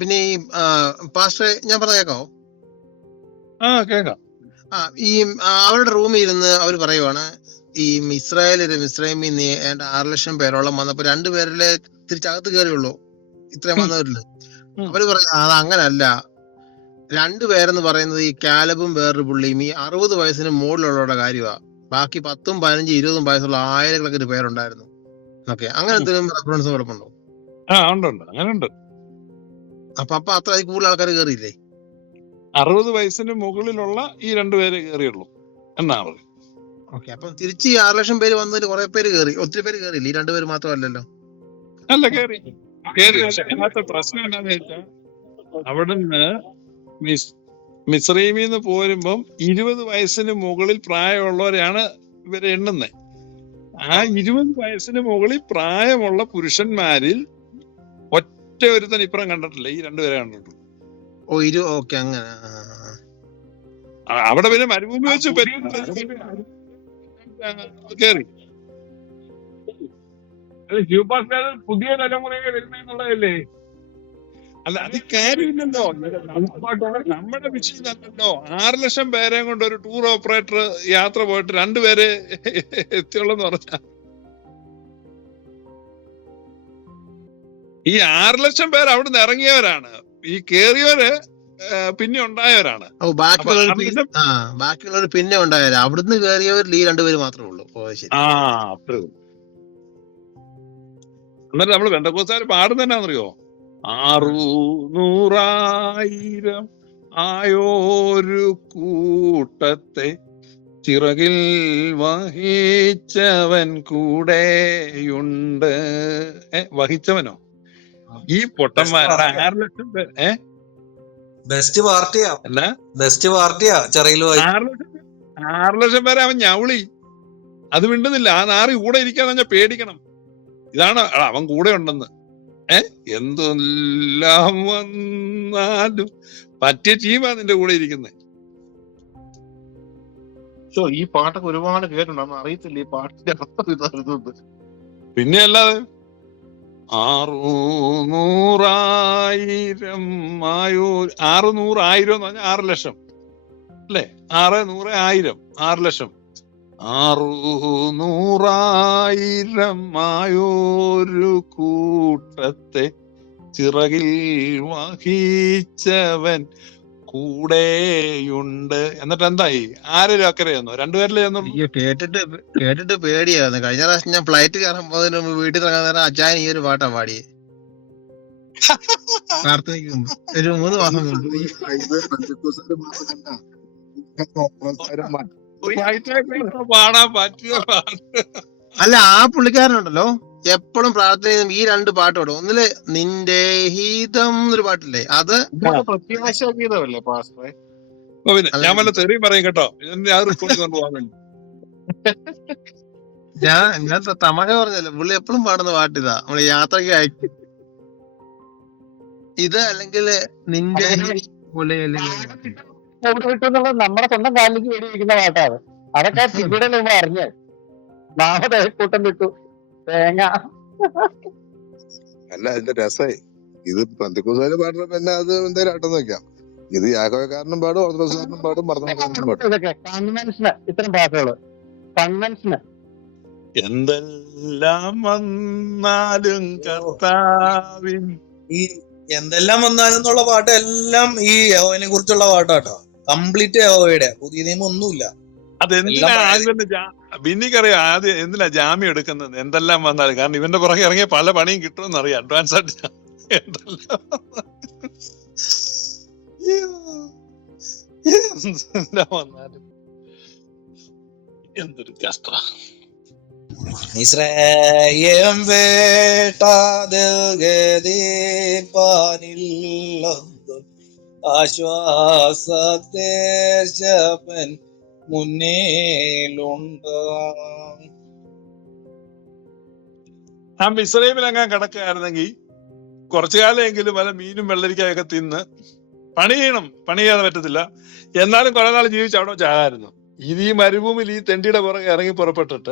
പിന്നെ ഈ പാസ്റ്റർ ഞാൻ പറഞ്ഞ കേക്കാവോ ആ കേക്കാം. ആ ഈ അവരുടെ റൂമിൽ ഇരുന്ന് അവർ പറയുവാണ് ഈ ഇസ്രായേലിൽ ഇസ്രായേമിൽ ഏതാണ്ട് ആറ് ലക്ഷം പേരോളം വന്നപ്പോ രണ്ടുപേരിലെ തിരിച്ചകത്ത് കയറിയുള്ളൂ ഇത്രയും വന്നവരിൽ. അവർ പറഞ്ഞു അത് അങ്ങനല്ല. രണ്ടുപേരെന്ന് പറയുന്നത് ഈ കാലബും വേറൊരു പുള്ളിയും ഈ അറുപത് വയസ്സിന് മുകളിലുള്ളവരുടെ കാര്യമാ ബാക്കി പത്തും പതിനഞ്ചും ഇരുപതും വയസ്സുള്ള ആയിരക്കണക്കിന് പേരുണ്ടായിരുന്നു. ഓക്കെ അങ്ങനെ എന്തെങ്കിലും റെഫറൻസ് കുഴപ്പമുണ്ടോ ആ ഉണ്ട് ഉണ്ട്. അങ്ങനെ ഉണ്ട് അപ്പൊ അപ്പൊ അത്ര അതിൽ കൂടുതൽ ആൾക്കാർ കയറിയില്ലേ അറുപത് വയസ്സിന് മുകളിലുള്ള ഈ രണ്ടുപേരെ കയറിയുള്ളൂ എന്നാ പറയുന്നത് ഓക്കെ അപ്പൊ തിരിച്ച് ഈ ആറ് ലക്ഷം പേര് വന്നതിൽ കുറെ പേര് കയറി ഒത്തിരി പേര് കയറിയില്ല ഈ രണ്ടുപേര് മാത്രമല്ലല്ലോ. അല്ല കയറി കയറി പക്ഷെ അതിനകത്ത് പ്രശ്നം എന്താണെന്ന് വെച്ചാൽ അവിടുന്ന് മിസ് മിസ്രൈമിൽ നിന്ന് പോരുമ്പം ഇരുപത് വയസ്സിന് മുകളിൽ പ്രായമുള്ളവരെയാണ് ഇവരെ എണ്ണുന്നത് ആ ഇരുപത് വയസ്സിന് മുകളിൽ പ്രായമുള്ള പുരുഷന്മാരിൽ ഒറ്റ ഒരുത്തൻ ഇപ്പുറം കണ്ടിട്ടില്ല. ഈ രണ്ടുപേരെ കണ്ടിട്ടുള്ളൂ. ഓ ഇരു ഓക്കെ അങ്ങനെ. അവിടെ പിന്നെ മരുഭൂമി വെച്ച് ശിവപാസ്കാർ പുതിയ തലമുറയെ അല്ല അത് കാര്യമില്ലല്ലോ നമ്മുടെ വിഷയം അല്ലല്ലോ ആറ് ലക്ഷം പേരെ കൊണ്ട് ഒരു ടൂർ ഓപ്പറേറ്റർ യാത്ര പോയിട്ട് രണ്ടുപേരെ എത്തിയുള്ളെന്ന് പറഞ്ഞ. ഈ ആറ് ലക്ഷം പേര് അവിടുന്ന് ഇറങ്ങിയവരാണ്. ഈ കേറിയവര് പിന്നെ ഉണ്ടായവരാണ്. ഓ ബാക്കിയുള്ളവർ ബാക്കിയുള്ളവർ പിന്നെ ഉണ്ടായാലും അവിടുന്ന് കയറിയവരിൽ ഈ രണ്ടുപേര് മാത്രമേ ഉള്ളൂ. ഓ ശരി. ആ അത്രേ എന്നിട്ട് നമ്മൾ വെണ്ടക്കോസാര് പാടുന്ന എന്നാന്നറിയോ? ആറു നൂറായിരം ആയോരു കൂട്ടത്തെ ചിറകിൽ വഹിച്ചവൻ കൂടെയുണ്ട്. ഏ വഹിച്ചവനോ? ഈ പൊട്ടന്മാരുടെ ആറ് ലക്ഷം പേര് ഏ? ബെസ്റ്റ് പാർട്ടിയാ എന്നാ? ബെസ്റ്റ് പാർട്ടിയാ ചെറിയ ആറ് ലക്ഷം ആറ് ലക്ഷം പേരെ അവൻ ഞവളി അത് മിണ്ടുന്നില്ല. ആ നാറി കൂടെ ഇരിക്കാന്ന് പറഞ്ഞാൽ പേടിക്കണം. ഇതാണ് അവൻ കൂടെ ഉണ്ടെന്ന്. ഏ? എന്തെല്ലാം വന്നാലും പറ്റിയ ടീമാ നിന്റെ കൂടെ ഇരിക്കുന്നത് ഷോ ഈ പാട്ടൊക്കെ ഒരുപാട് കേട്ടിട്ടുണ്ട്. അറിയത്തില്ല. ഈ പാട്ടിന്റെ അർത്ഥം ഇതായിരുന്നു പിന്നെ അല്ലാതെ ആറു നൂറായിരം ആയോ ആറ് നൂറായിരം എന്ന് പറഞ്ഞാൽ ആറ് ലക്ഷം. അല്ലേ? ആറ് നൂറ് ആയിരം ആറ് ലക്ഷം. ആറു നൂറായിരം ആയോരു കൂട്ടത്തെ ചിറകിൽ വഹിച്ചവൻ കൂടെയുണ്ട്. എന്നിട്ട് എന്തായി? ആരൊരു അക്കരെ ചെന്നു രണ്ടുപേരിൽ ചെന്നു കേട്ടിട്ട് കേട്ടിട്ട് പേടിയായിരുന്നു. കഴിഞ്ഞ പ്രാവശ്യം ഞാൻ ഫ്ലൈറ്റ് കയറാൻ പോകുന്നതിന് മുമ്പ് വീട്ടിൽ ഇറങ്ങാൻ നേരം അച്ചായൻ ഈ ഒരു പാട്ടാ പാടി പ്രാർത്ഥനയ്ക്ക് ഒരു മൂന്ന് മാസം പാടാൻ പറ്റിയ അല്ല ആ പുള്ളിക്കാരനുണ്ടല്ലോ. എപ്പോഴും പ്രാർത്ഥന ചെയ്യുന്ന ഈ രണ്ട് പാട്ട് പാടും ഒന്നിൽ നിന്റെ ഹീതം എന്നൊരു പാട്ടില്ലേ? അത് പ്രത്യാശ ഗീതമല്ലേ പാസ്റ്ററെ? ഓ ഞാൻ വല്ല തെറിയും പറയും കേട്ടോ. എന്നെ ആ റിപ്പോർട്ട് ഞാൻ തമാശ പറഞ്ഞല്ലോ പുള്ളി എപ്പോഴും പാടുന്ന പാട്ട് ഇതാ നമ്മൾ യാത്രയ്ക്ക് അയക്കും ഇത് അല്ലെങ്കിൽ നിന്റെ പോലെ അല്ലെങ്കിൽ എന്നുള്ളത് നമ്മുടെ സ്വന്തം കാലിലേക്ക് വേണ്ടി ഇരിക്കുന്ന പാട്ടാണ്. അതൊക്കെ പിന്നീട് നമ്മൾ അറിഞ്ഞ നാളെ കൂട്ടം വിട്ടു. തേങ്ങ. അല്ല അതിന്റെ രസേ ഇത് പന്തിക്കുസാര് പാടുന്ന പിന്നെ അത് എന്തായാലും ആട്ടെന്ന് വെക്കാം ഇത് യാഗോക്കാരനും പാടും ഓർത്തഡോക്സുകാരനും പാടും മർദ്ദനക്കാരനും പാടും. ഇതൊക്കെ കൺവെൻഷന് ഇത്തരം പാട്ടുകൾ കൺവെൻഷന്. എന്തെല്ലാം വന്നാലും കർത്താവിൻ. ഈ എന്തെല്ലാം വന്നാലും എന്നുള്ള പാട്ട് എല്ലാം ഈ യഹോവനെ കുറിച്ചുള്ള പാട്ടാട്ടോ. കംപ്ലീറ്റ് യഹോവയുടെ പുതിയ നിയമം ഒന്നുമില്ല അതെന്തിനാ എല്ലാം പഴയത്. ആദ്യം തന്നെ ജാ- ബിന്നിക്കറിയാം ആദ്യം എന്തിനാ ജാമ്യം എടുക്കുന്നത്? എന്തെല്ലാം വന്നാലും. കാരണം ഇവന്റെ പുറകെ ഇറങ്ങിയ പല പണിയും കിട്ടുമെന്ന് അറിയാം അഡ്വാൻസ് ആയിട്ട് എന്തെല്ലാം. എന്തെല്ലാം വന്നാലും. എന്തൊരു കഷ്ട. ഇസ്രായേം വേട്ടാതെ ആശ്വാസ ആശ്വാസദേശപ്പൻ മുന്നേലുണ്ട്. ആ മിസ്രൈമിലെങ്ങാൻ കിടക്കുകയായിരുന്നെങ്കിൽ കുറച്ചു കാലമെങ്കിലും വല്ല മീനും വെള്ളരിക്കായൊക്കെ തിന്ന് പണി ചെയ്യണം പണി ചെയ്യാതെ പറ്റത്തില്ല. എന്നാലും കുറെ നാൾ ജീവിച്ച് അവിടെ ചാകായിരുന്നു. ഇത് ഈ മരുഭൂമിയിൽ ഈ തെണ്ടിയുടെ പുറകെ ഇറങ്ങി പുറപ്പെട്ടിട്ട്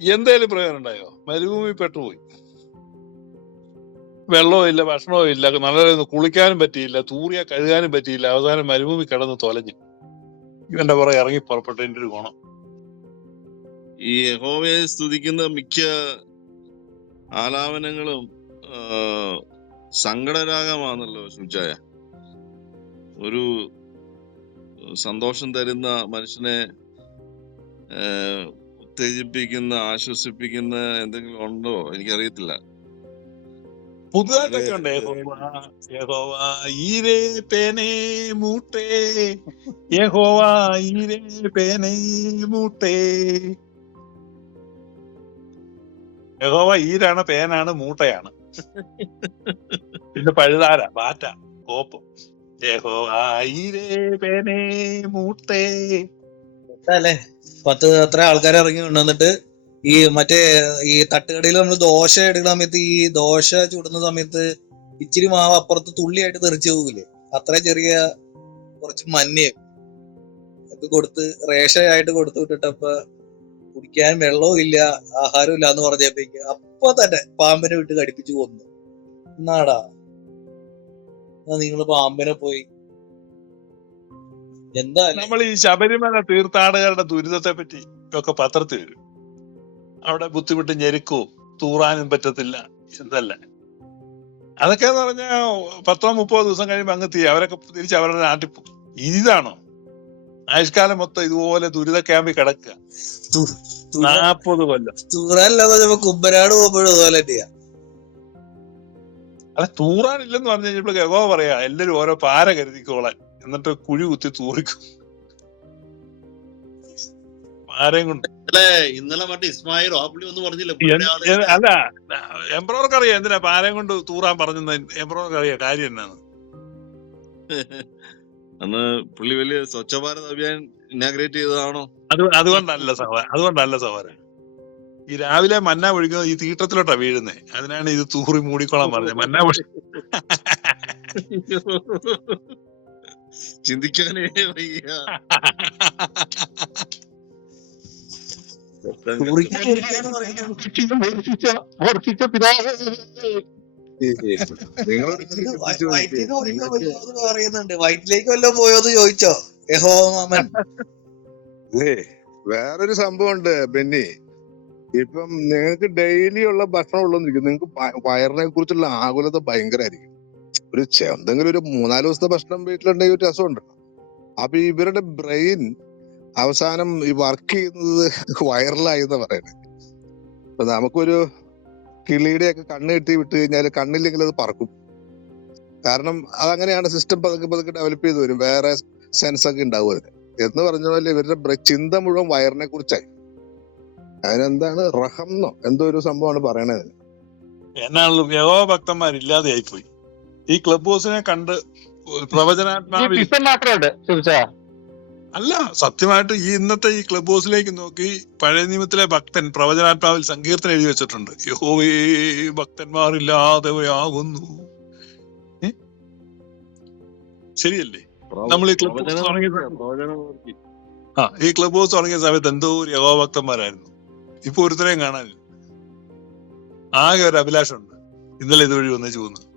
എന്തേലും പ്രയോജനം ഉണ്ടായോ? മരുഭൂമി പെട്ടുപോയി. വെള്ളവും ഇല്ല ഭക്ഷണവും ഇല്ല നല്ല കുളിക്കാനും പറ്റിയില്ല തൂറിയ കഴുകാനും പറ്റിയില്ല അവസാനം മരുഭൂമി കിടന്ന് തൊലഞ്ഞു. ഇവന്റെ പുറകെ ഇറങ്ങി പുറപ്പെട്ടതിന്റെ ഒരു ഗുണം. ഈ യഹോവയെ സ്തുതിക്കുന്ന മിക്ക ആലാപനങ്ങളും സങ്കടരാഗമാണല്ലോ ശുചായ. ഒരു സന്തോഷം തരുന്ന മനുഷ്യനെ ഉത്തേജിപ്പിക്കുന്ന ആശ്വസിപ്പിക്കുന്ന എന്തെങ്കിലും ഉണ്ടോ? എനിക്കറിയത്തില്ല. പുതുതായിട്ടൊക്കെ ഉണ്ട്. യഹോവ യഹോവ ഈരേ പേനേ മൂട്ടേ. യഹോവ ഈരേ പേനേ മൂട്ടേ. യഹോവ ഈരാണ് പേനാണ് മൂട്ടയാണ്. പിന്നെ പഴുതാര പാറ്റ കോപ്പ്. യഹോവ ഈരേ പേനേ മൂട്ടേ. അല്ലേ? പത്ത് അത്ര ആൾക്കാരെ ഇറങ്ങി കൊണ്ടുവന്നിട്ട് ഈ മറ്റേ ഈ തട്ടുകടയിൽ നമ്മൾ ദോശ എടുക്കുന്ന സമയത്ത് ഈ ദോശ ചുടുന്ന സമയത്ത് ഇച്ചിരി മാവ് അപ്പുറത്ത് തുള്ളിയായിട്ട് തെറിച്ചു പോകില്ലേ അത്ര ചെറിയ കുറച്ച് മഞ്ഞയും അത് കൊടുത്ത് റേഷയായിട്ട് കൊടുത്തു വിട്ടിട്ടപ്പോ കുടിക്കാൻ വെള്ളവും ഇല്ല ആഹാരവും ഇല്ല എന്ന് പറഞ്ഞപ്പോഴേക്ക് അപ്പൊ തന്നെ പാമ്പിനെ വിട്ട് കടിപ്പിച്ചു കൊന്നു. എന്നാടാ? എന്നാ നിങ്ങൾ പാമ്പിനെ പോയി? എന്താ നമ്മൾ ഈ ശബരിമല തീർത്ഥാടകരുടെ ദുരിതത്തെ പറ്റി ഒക്കെ പത്രത്തിൽ വരും അവിടെ ബുദ്ധിമുട്ട് ഞെരുക്കോ. തൂറാനും പറ്റത്തില്ല. എന്തല്ല അതൊക്കെ എന്ന് പറഞ്ഞാൽ പത്തോ മുപ്പതോ ദിവസം കഴിയുമ്പോൾ അങ്ങ് തീ അവരൊക്കെ തിരിച്ച് അവരുടെ നാട്ടിൽ പോകും ഇതാണോ? ആയുഷ്കാലം മൊത്തം ഇതുപോലെ ദുരിത ക്യാമ്പിൽ കിടക്കുക. നാപ്പത് കൊല്ലം. തൂറാനില്ലാതെ കുമ്പനാട് പോകുമ്പോഴും അതുപോലെ തന്നെയാ. അല്ല തൂറാനില്ലെന്ന് പറഞ്ഞു കഴിഞ്ഞപ്പോൾ ഗഗോ പറയാ എല്ലാരും ഓരോ പാര കരുതിക്കോളാൻ. എന്നിട്ട് കുഴി കുത്തി തൂറിക്കും. പാരയും കൊണ്ട്. ഇന്നലെ ഇന്നലെ മറ്റേ ഇസ്മായിൽ ഓപ്പിളി ഒന്നും പറഞ്ഞില്ല അല്ല എംബ്രോർക്ക് അറിയാം എന്തിനാ പാരം കൊണ്ട് തൂറാൻ പറഞ്ഞത് എംബ്രോർക്ക് അറിയാം കാര്യം എന്നാണ് അന്ന് പുള്ളി വലിയ സ്വച്ഛ ഭാരത് അഭിയാൻ ഇനാഗ്രേറ്റ് ചെയ്തതാണോ? അത് അതുകൊണ്ടല്ല സഹോദരൻ അതുകൊണ്ടല്ല സഹോദരൻ. ഈ രാവിലെ മന്ന ഒഴിക്കുന്നത് ഈ തീട്ടത്തിലോട്ടാ വീഴുന്നേ. അതിനാണ് ഇത് തൂറി മൂടിക്കോളാൻ പറഞ്ഞത്. മന്ന ഒഴി ചിന്തിക്കാനേ വയ്യ. പറയുന്നുണ്ട് വയറ്റിലേക്ക് വല്ലതും പോയോന്ന് ചോദിച്ചോ യഹോ മാമൻ വേറൊരു സംഭവം ഉണ്ട് ബെന്നി ഇപ്പം നിങ്ങൾക്ക് ഡെയിലി ഉള്ള ഭക്ഷണം ഉള്ളതെന്നിരിക്കും നിങ്ങൾക്ക് വയറിനെ കുറിച്ചുള്ള ആകുലത ഭയങ്കരമായിരിക്കും ഒരു എന്തെങ്കിലും ഒരു മൂന്നാൽ ദിവസത്തെ ഭക്ഷണം വീട്ടിലുണ്ടെങ്കിൽ ഒരു രസമുണ്ട് അപ്പൊ ഇവരുടെ ബ്രെയിൻ അവസാനം ഈ വർക്ക് ചെയ്യുന്നത് വൈറലായി എന്ന് പറയുന്നത് അപ്പൊ നമുക്കൊരു കിളിയുടെ ഒക്കെ കണ്ണ് കെട്ടി വിട്ട് കഴിഞ്ഞാൽ കണ്ണില്ലെങ്കിൽ അത് പറക്കും. കാരണം അതങ്ങനെയാണ് സിസ്റ്റം പതുക്കെ പതുക്കെ ഡെവലപ്പ് ചെയ്ത് വരും. വേറെ സെൻസ് ഒക്കെ ഉണ്ടാവും അതിന്. എന്ന് പറഞ്ഞ പോലെ ഇവരുടെ ചിന്ത മുഴുവൻ വയറിനെ കുറിച്ചായി. അതിനെന്താണ്? റഹംന്നോ എന്തോ ഒരു സംഭവമാണ് പറയണത് എന്നാണല്ലോ യഹോ ഭക്തന്മാരില്ലാതെയായി പോയി ഈ ക്ലബ് ഹൗസിനെ കണ്ട് പ്രവചനാത്മാവിൽ മാത്രമുണ്ട് ശിവച്ചാ അല്ല സത്യമായിട്ട് ഈ ഇന്നത്തെ ഈ ക്ലബ് ഹൗസിലേക്ക് നോക്കി പഴയ നിയമത്തിലെ ഭക്തൻ പ്രവചനാത്മാവിൽ സങ്കീർത്തനം എഴുതി വെച്ചിട്ടുണ്ട്. യഹോവേ ഭക്തന്മാരില്ലാതെയാകുന്നു? ശരിയല്ലേ? നമ്മൾ ഈ ക്ലബ് ഹൗസ് തുടങ്ങിയ ആ ഈ ക്ലബ് ഹൗസ് തുടങ്ങിയ സമയത്ത് എന്തോ ഒരു യഹോ ഭക്തന്മാരായിരുന്നു. ഇപ്പൊ ഒരുത്തരെയും കാണാനില്ല. ആകെ ഒരു അഭിലാഷമുണ്ട്. ഇന്നലെ ഇതുവഴി വന്നേച്ചു പോകുന്നു